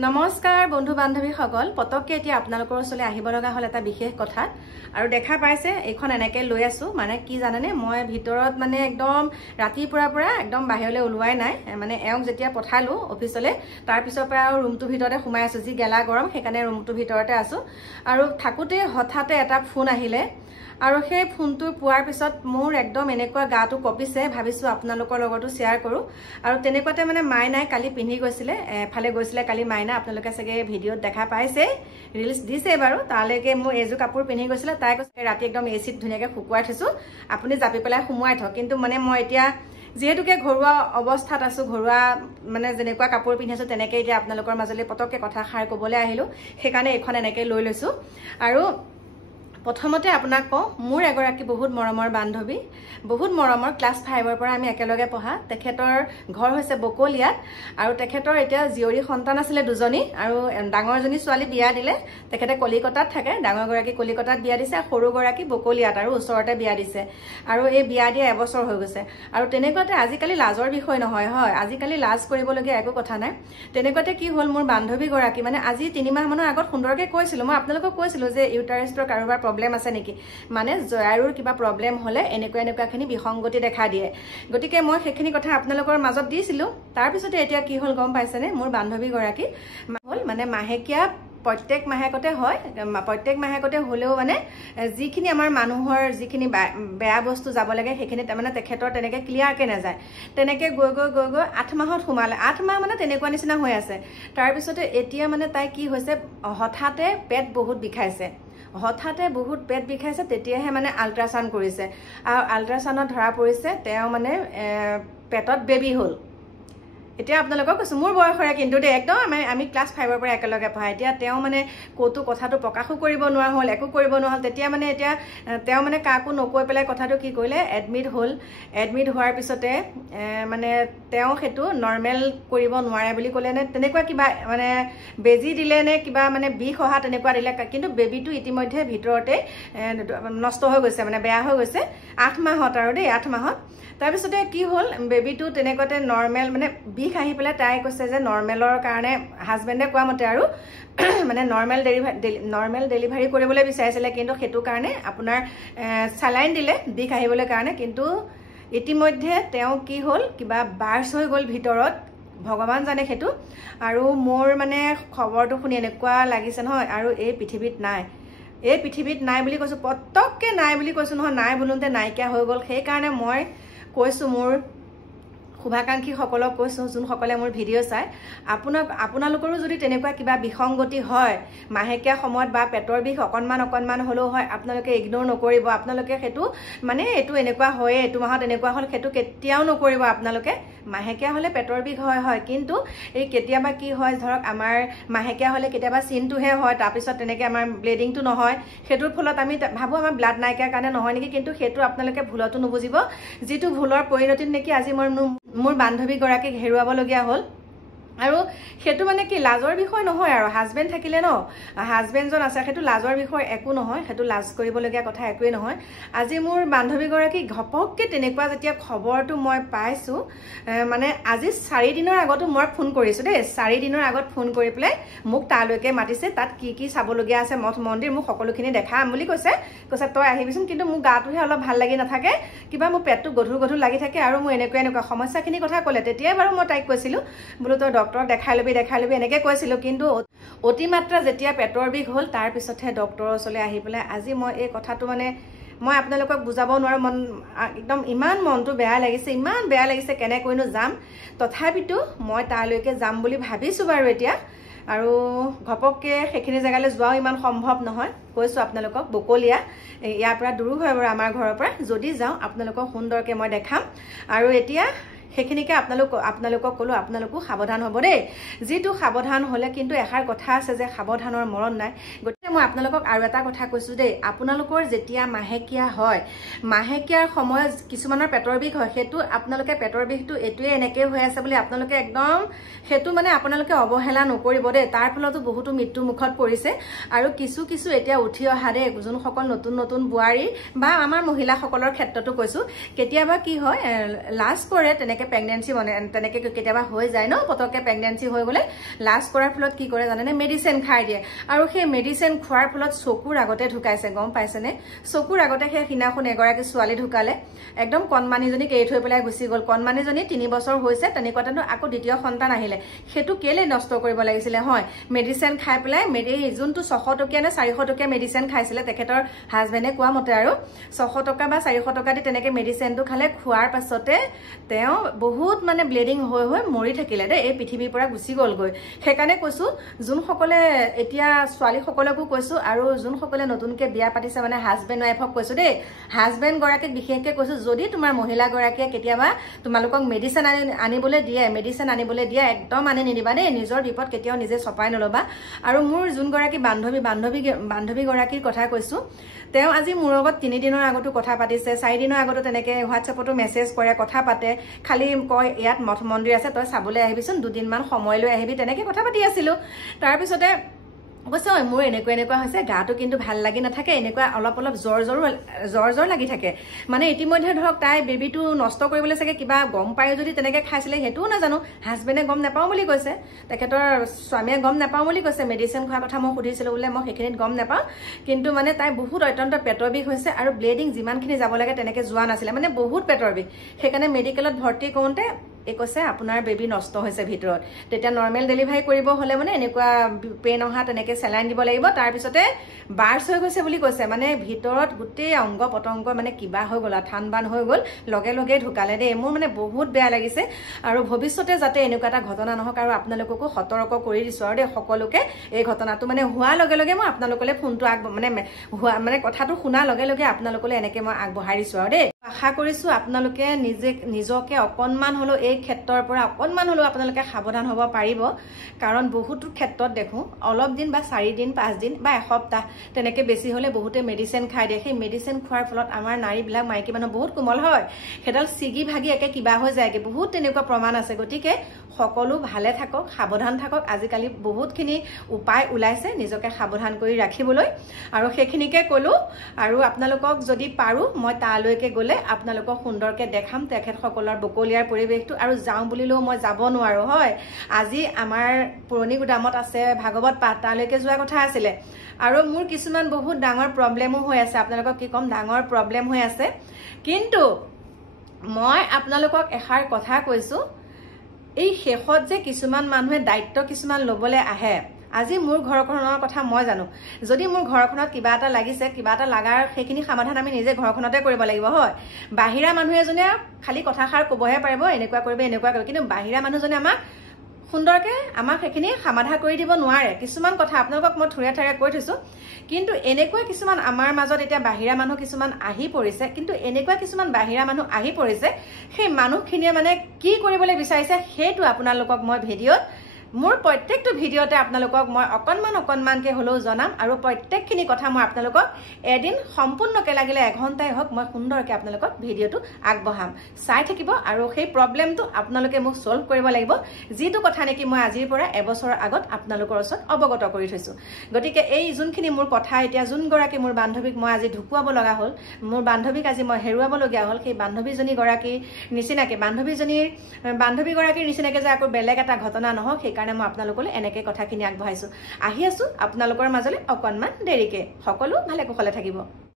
নমস্কাৰ বন্ধু বান্ধৱীসকল পতককে এতিয়া আপোনালোকৰ ওচৰলৈ আহিব লগা হ'ল এটা বিশেষ কথা আৰু দেখা পাইছে এইখন এনেকে লৈ আছো মানে কি জানেনে মই ভিতৰত মানে একদম ৰাতিপুৱাৰ পৰা একদম বাহিৰলৈ ওলোৱাই নাই মানে এওঁক যেতিয়া পঠালো অফিচলৈ তাৰ পিছৰ পৰা আৰু ৰুমটো ভিতৰতে সোমাই আছো যি গেলা গৰম সেইকাৰণে ৰুমটো ভিতৰতে আছো আৰু থাকোতে হঠাতে এটা ফোন আহিলে আৰু সেই ফোনটো পোৱাৰ পিছত মোৰ একদম এনেকুৱা গাটো কপিছে ভাবিছো আপোনালোকৰ লগতো শেয়াৰ কৰো আৰু তেনেকুৱাতে মানে মাইনাই কালি পিন্ধি গৈছিলে এফালে গৈছিলে কালি মাইনা আপোনালোকে চাগে ভিডিঅ'ত দেখা পাইছে ৰিলছ দিছে বাৰু তালৈকে মোৰ এজু কাপোৰ পিন্ধি গৈছিলে তাই কৈছে ৰাতি একদম এচিত ধুনীয়াকৈ শুকুৱাই থৈছো আপুনি জাপি পেলাই সুমুৱাই থক কিন্তু মানে মই এতিয়া যেহেতুকে ঘৰুৱা অৱস্থাত আছো ঘৰুৱা মানে যেনেকুৱা কাপোৰ পিন্ধিছো তেনেকৈ এতিয়া আপোনালোকৰ মাজলৈ পতককে কথা খাৰ ক'বলৈ আহিলো সেইকাৰণে এখন এনেকৈ লৈ লৈছো আৰু প্ৰথমতে আপোনাক কওঁ মোৰ এগৰাকী বহুত মৰমৰ বান্ধৱী বহুত মৰমৰ ক্লাছ 5ৰ পৰা আমি একেলগে পঢ়া তেখেতৰ ঘৰ হৈছে বকলিয়াত আৰু তেখেতৰ এতিয়া জীয়ৰী সন্তান আছিল দুজনী আৰু ডাঙৰজনী ছোৱালী বিয়া দিলে তেখেতে কলিকতাত থাকে ডাঙৰগৰাকী কলিকতাত বিয়া দিছে আৰু সৰুগৰাকী বকলিয়াত আৰু ওচৰতে বিয়া দিছে আৰু এই বিয়া দিয়া এবছৰ হৈ গৈছে আৰু তেনেকুৱাতে আজিকালি লাজৰ বিষয় নহয় হয় আজিকালি লাজ কৰিবলগীয়া একো কথা নাই তেনেকুৱাতে কি হ'ল মোৰ বান্ধৱীগৰাকী মানে আজি 3 মাহ মানৰ আগত সুন্দৰকৈ কৈছিলো মই আপোনালোকক কৈছিলো যে ইউটাৰেষ্টৰ কাৰোবাৰ প্ৰব্লেম আছে নেকি মানে জয়াৰুৰ কিবা প্ৰব্লেম হলে এনেকুৱাখিনি বিসংগতি দেখা দিয়ে গতিকে মই সেইখিনি কথা আপোনালোকৰ মাজত দিছিলো তাৰ পিছতে এতিয়া কি হ'ল গম পাইছেনে মোৰ বান্ধৱীগৰাকী হ'ল মানে মাহেকীয়া প্ৰত্যেক মাহেকতে হয় প্ৰত্যেক মাহেকতে হলেও মানে যিখিনি আমাৰ মানুহৰ যিখিনি বেয়া বস্তু যাব লাগে সেইখিনি মানে তেখেতৰ তেনেকে ক্লিয়াৰকে নাযায় তেনেকে গৈ 8 মাহত সোমালে 8 মাহ মানে তেনেকুৱা নিচিনা হৈ আছে তাৰ পিছতে এতিয়া মানে তাই কি হৈছে হঠাতে পেট বহুত বিষাইছে হঠাতে বহুত পেট বিষাইছে তেতিয়াহে মানে আল্ট্ৰাসাউণ্ড কৰিছে আৰু আল্ট্ৰাসাউণ্ডত ধৰা পৰিছে তেওঁ মানে পেটত বেবী হ'ল এতিয়া আপোনালোকক কৈছো মোৰ বয়সৰে কিন্তু দে একদম আমি ক্লাছ 5ৰ পৰা একেলগে পঢ়া এতিয়া তেওঁ মানে কতো কথাটো প্ৰকাশো কৰিব নোৱাৰা হ'ল একো কৰিব নোৱাৰা হ'ল তেতিয়া মানে এতিয়া তেওঁ মানে কাকো নকৈ পেলাই কথাটো কি কৰিলে এডমিট হ'ল এডমিট হোৱাৰ পিছতে মানে তেওঁ হেতু নৰ্মেল কৰিব নোৱাৰে বুলি ক'লে নে তেনেকুৱা কিবা মানে বেজি দিলে নে কিবা মানে বিষ অহা তেনেকুৱা দিলে কিন্তু বেবিটো ইতিমধ্যে ভিতৰতে নষ্ট হৈ গৈছে মানে বেয়া হৈ গৈছে 8 মাহত আৰু দেই 8 মাহত তাৰপিছতে কি হ'ল বেবিটো তেনেকুৱাতে নৰ্মেল মানে বিষ আহি পেলাই তাই কৈছে যে নৰ্মেলৰ কাৰণে হাজবেণ্ডে কোৱা মতে আৰু মানে নৰ্মেল ডেলিভাৰী কৰিবলৈ বিচাৰিছিলে কিন্তু সেইটো কাৰণে আপোনাৰ সালাইন দিলে বিষ আহিবলৈ কাৰণে কিন্তু ইতিমধ্যে তেওঁ কি হ'ল কিবা বাৰ্চ হৈ গ'ল ভিতৰত ভগৱান জানে সেইটো আৰু মোৰ মানে খবৰটো শুনি এনেকুৱা লাগিছে নহয় আৰু এই পৃথিৱীত নাই বুলি কৈছো পতককে নাই বুলি কৈছো নহয় নাই বুলুনতে নাইকিয়া হৈ গ'ল সেই কাৰণে মই কৈছো মোৰ শুভাকাংক্ষী সকলক কৈছো যোনসকলে মোৰ ভিডিঅ' চাই আপোনালোকৰো যদি তেনেকুৱা কিবা বিসংগতি হয় মাহেকীয়া সময়ত বা পেটৰ বিষ অকণমান হলেও হয় আপোনালোকে ইগনোৰ নকৰিব আপোনালোকে সেইটো মানে এইটো এনেকুৱা হয় এইটো মাহত এনেকুৱা হ'ল সেইটো কেতিয়াও নকৰিব আপোনালোকে মাহেকীয়া হলে পেটৰ বিষ হয় কিন্তু এই কেতিয়াবা কি হয় ধৰক আমাৰ মাহেকীয়া হলে কেতিয়াবা চিনটোহে হয় তাৰ পিছত তেনেকৈ আমাৰ ব্লিডিংটো নহয় সেইটোৰ ফলত আমি ভাবো আমাৰ ব্লাড নাইকিয়াৰ কাৰণে নহয় নেকি কিন্তু সেইটো আপোনালোকে ভুলতো নুবুজিব যিটো ভুলৰ পৰিণতিত নেকি আজি মোৰ বান্ধৱীগৰাকীক হেৰুৱাবলগীয়া হ'ল আৰু সেইটো মানে কি লাজৰ বিষয় নহয় আৰু হাজবেণ্ড থাকিলে ন হাজবেণ্ডজন আছে সেইটো লাজৰ বিষয় একো নহয় সেইটো লাজ কৰিবলগীয়া কথা একোৱে নহয় আজি মোৰ বান্ধৱীগৰাকী ঘপককে তেনেকুৱা যেতিয়া খবৰটো মই পাইছো মানে আজি 4 দিনৰ আগতো মই ফোন কৰিছো দেই 4 দিনৰ আগত ফোন কৰি পেলাই মোক তালৈকে মাতিছে তাত কি চাবলগীয়া আছে মঠ মন্দিৰ মোক সকলোখিনি দেখাম বুলি কৈছে তই আহিবিচোন কিন্তু মোৰ গাটোহে অলপ ভাল লাগি নাথাকে কিবা মোৰ পেটটো গধুৰ লাগি থাকে আৰু মোৰ এনেকুৱা সমস্যাখিনি কথা ক'লে তেতিয়াই বাৰু মই তাইক কৈছিলো বোলো তই ডক্টৰক দেখাই লবি এনেকৈ কৈছিলো কিন্তু অতিমাত্ৰা যেতিয়া পেটৰ বিষ হ'ল তাৰ পিছতহে ডক্টৰৰ ওচৰলৈ আহি পেলাই আজি মই এই কথাটো মানে মই আপোনালোকক বুজাব নোৱাৰো মন একদম ইমান মনটো বেয়া লাগিছে কেনেকৈনো যাম তথাপিতো মই তালৈকে যাম বুলি ভাবিছো বাৰু এতিয়া আৰু ঘপককে সেইখিনি জেগালৈ যোৱাও ইমান সম্ভৱ নহয় কৈছো আপোনালোকক বকলিয়া ইয়াৰ পৰা দূৰ হয় বাৰু আমাৰ ঘৰৰ পৰা যদি যাওঁ আপোনালোকক সুন্দৰকৈ মই দেখাম আৰু এতিয়া সেইখিনিকে আপোনালোকক ক'লো আপোনালোকো সাৱধান হ'ব দেই যিটো সাৱধান হ'লে কিন্তু এষাৰ কথা আছে যে সাৱধানৰ মৰণ নাই মই আপোনালোকক আৰু এটা কথা কৈছো দেই, আপোনালোকৰ যেতিয়া মাহেকীয়া হয়, মাহেকীয়াৰ সময়ত কিছুমানৰ পেটৰ বিষ হয়, সেইটো আপোনালোকে পেটৰ বিষটো এটোৱে এনেকৈ হৈ আছে বুলি আপোনালোকে একদম সেইটো মানে আপোনালোকে অৱহেলা নকৰিব দেই। তাৰ ফলতো বহুতো মৃত্যু মুখত পৰিছে। আৰু কিছু এতিয়া উঠি অহা দেই, যোনসকল নতুন নতুন বোৱাৰী বা আমাৰ মহিলাসকলৰ ক্ষেত্ৰতো কৈছো, কেতিয়াবা কি হয় লাষ্ট কৰে তেনেকে প্ৰেগনেন্সি তেনেকে কেতিয়াবা হৈ যায় ন, পতককে প্ৰেগনেন্সি হৈ গলে লাষ্ট কৰাৰ ফলত কি কৰে জানেনে, মেডিচিন খাই দিয়ে। আৰু সেই মেডিচিন খোৱাৰ ফলত চকুৰ আগতে ঢুকাইছে, গম পাইছেনে? চকুৰ আগতে সেই সিদিনাখন এগৰাকী ছোৱালী ঢুকালে, একদম কণমানিজনীক এৰি থৈ পেলাই গুচি গ'ল। কণমানিজনী 3 বছৰ হৈছে, তেনেকুৱাতে আকৌ দ্বিতীয় সন্তান আহিলে। সেইটো কেলে নষ্ট কৰিব লাগিছিলে হয়? মেডিচিন খাই পেলাই যোনটো 600 টকীয়া নে 400 টকীয়া মেডিচিন খাইছিলে, তেখেতৰ হাজবেণ্ডে কোৱা মতে আৰু 600 টকা বা 400 টকা দি তেনেকে মেডিচিনটো খালে। খোৱাৰ পাছতে তেওঁ বহুত মানে ব্লিডিং হৈ হৈ মৰি থাকিলে দেই, এই পৃথিৱীৰ পৰা গুচি গ'লগৈ। সেইকাৰণে কৈছো, যোনসকলে এতিয়া ছোৱালীসকলকো কৈছো আৰু যোনসকলে নতুনকে বিয়া পাতিছে মানে হাজবেণ্ড ৱাইফক কৈছো দেই, হাজবেণ্ড গৰাকীক বিশেষকে কৈছো, যদি তোমাৰ মহিলা গৰাকীয়ে কেতিয়াবা তোমালোকক মেডিচিন আনিবলৈ দিয়ে, একদম আনি নিদিবা দেই। নিজৰ বিপদ কেতিয়াও নিজে চপাই নলবা। আৰু মোৰ যোনগৰাকী বান্ধৱী গৰাকীৰ কথা কৈছো, তেওঁ আজি মোৰ লগত 3 দিনৰ আগতো কথা পাতিছে, 4 দিনৰ আগতো তেনেকে হোৱাটছএপতো মেছেজ কৰে, কথা পাতে, খালি কয় ইয়াত মঠ মন্দিৰ আছে, তই চাবলৈ আহিবিচোন, 2 দিনমান সময় লৈ আহিবি, তেনেকে কথা পাতি আছিলো। তাৰপিছতে কৈছে মোৰ এনেকুৱা হৈছে, গাটো কিন্তু ভাল লাগি নাথাকে, এনেকুৱা অলপ জ্বৰ লাগি থাকে। মানে ইতিমধ্যে ধৰক তাই বেবীটো নষ্ট কৰিবলৈ চাগে কিবা গম পাই যদি তেনেকে খাইছিলে, সেইটোও নাজানো। হাজবেণ্ডে গম নাপাওঁ বুলি কৈছে, তেখেতৰ স্বামীয়ে গম নাপাওঁ বুলি কৈছে। মেডিচিন খোৱাৰ কথা মই সুধিছিলো বোলে, মই সেইখিনিত গম নাপাওঁ, কিন্তু মানে তাই বহুত অত্যন্ত পেটৰ বিষ হৈছে আৰু ব্লিডিং যিমানখিনি যাব লাগে তেনেকে যোৱা নাছিলে, মানে বহুত পেটৰ বিষ। সেইকাৰণে মেডিকেলত ভৰ্তি কৰোঁতে কৈছে আপোনাৰ বেবী নষ্ট হৈছে ভিতৰত। তেতিয়া নৰ্মেল ডেলিভাৰী কৰিব হলে মানে এনেকুৱা পেইন অহা তেনেকে চেলাইন দিব লাগিব। তাৰপিছতে বাৰ্চ হৈ গৈছে বুলি কৈছে, মানে ভিতৰত গোটেই অংগ পতংগ মানে কিবা হৈ গ'ল, ঠান বান হৈ গ'ল, লগে লগে ঢুকালে দেই। মোৰ মানে বহুত বেয়া লাগিছে। আৰু ভৱিষ্যতে যাতে এনেকুৱা এটা ঘটনা নহওক, আৰু আপোনালোককো সতৰ্ক কৰি দিছো আৰু দেই, সকলোকে এই ঘটনাটো মানে হোৱাৰ লগে লগে মই আপোনালোকলৈ ফোনটো মানে কথাটো শুনাৰ লগে লগে আপোনালোকলৈ এনেকে মই আগবঢ়াই দিছো আৰু দেই। আশা কৰিছো আপোনালোকে নিজকে অকণমান হলেও এই ক্ষেত্ৰৰ পৰা অকণমান হলেও আপোনালোকে সাৱধান হ'ব পাৰিব। কাৰণ বহুতো ক্ষেত্ৰত দেখো অলপ দিন বা 4 দিন 5 দিন বা এসপ্তাহ তেনেকে বেছি হলে বহুতে মেডিচিন খাই দিয়ে। সেই মেডিচিন খোৱাৰ ফলত আমাৰ নাৰীবিলাক, মাইকী মানুহ বহুত কোমল হয়, সেইডাল ছিগি ভাগি একে কিবা হৈ যায়গে। বহুত তেনেকুৱা প্ৰমাণ আছে। গতিকে সকলো ভালে থাকক, সাৱধান থাকক। আজিকালি বহুতখিনি উপায় ওলাইছে নিজকে সাৱধান কৰি ৰাখিবলৈ, আৰু সেইখিনিকে কলো। আৰু আপোনালোকক যদি পাৰো মই তালৈকে গলে আপোনালোকক সুন্দৰকে দেখাম তেখেতসকলৰ বকলিয়াৰ পৰিৱেশটো। আৰু যাওঁ বুলিলেও মই যাব নোৱাৰো হয়। আজি আমাৰ পুৰণি গুদামত আছে ভাগৱত পাঠ, তালৈকে যোৱা কথা আছিলে। আৰু মোৰ কিছুমান বহুত ডাঙৰ প্ৰব্লেমো হৈ আছে, আপোনালোকক কি ক'ম, ডাঙৰ প্ৰব্লেম হৈ আছে। কিন্তু মই আপোনালোকক এষাৰ কথা কৈছো, এই শেষত যে কিছুমান মানুহে দায়িত্ব কিছুমান ল'বলৈ আহে। আজি মোৰ ঘৰখনৰ কথা মই জানো, যদি মোৰ ঘৰখনত কিবা এটা লাগিছে, কিবা এটা লাগাৰ সেইখিনি সমাধান আমি নিজে ঘৰখনতে কৰিব লাগিব হয়। বাহিৰা মানুহ এজনে খালি কথাষাৰ ক'বহে পাৰিব, এনেকুৱা কৰিবে এনেকুৱা কৰিব, কিন্তু বাহিৰা মানুহজনে সুন্দৰকে আমাক সেইখিনি সমাধান কৰি দিব নোৱাৰে। কিছুমান কথা আপোনালোকক মই ঠুৰে ঠাৰে কৈ থৈছো। কিন্তু এনেকুৱা কিছুমান আমাৰ মাজত এতিয়া বাহিৰা মানুহ কিছুমান আহি পৰিছে, কিন্তু এনেকুৱা কিছুমান বাহিৰা মানুহ আহি পৰিছে, সেই মানুহখিনিয়ে মানে কি কৰিবলৈ বিচাৰিছে সেইটো আপোনালোকক মই ভিডিঅ'ত, মোৰ প্ৰত্যেকটো ভিডিঅ'তে আপোনালোকক মই অকণমানকে হলেও জনাম। আৰু প্ৰত্যেকখিনি কথা মই আপোনালোকক এদিন সম্পূৰ্ণকে লাগিলে 1 ঘণ্টাই হওক মই সুন্দৰকে আপোনালোকক ভিডিঅ'টো আগবঢ়াম, চাই থাকিব। আৰু সেই প্ৰব্লেমটো আপোনালোকে মোক সলভ কৰিব লাগিব, যিটো কথা নেকি মই আজিৰ পৰা এবছৰৰ আগত আপোনালোকৰ ওচৰত অৱগত কৰি থৈছো। গতিকে এই যোনখিনি মোৰ কথা এতিয়া যোনগৰাকী মোৰ বান্ধৱীক মই আজি ঢুকুৱাব লগা হ'ল, মোৰ বান্ধৱীক আজি মই হেৰুৱাবলগীয়া হ'ল, সেই বান্ধৱীগৰাকীৰ নিচিনাকে যে আকৌ বেলেগ এটা ঘটনা নহওক, সেইকাৰণে মই আপোনালোকলৈ এনেকে কথাখিনি আগবঢ়াইছো। আহি আছো আপোনালোকৰ মাজলৈ অকণমান দেৰিকে। সকলো ভালে কুশলে থাকিব।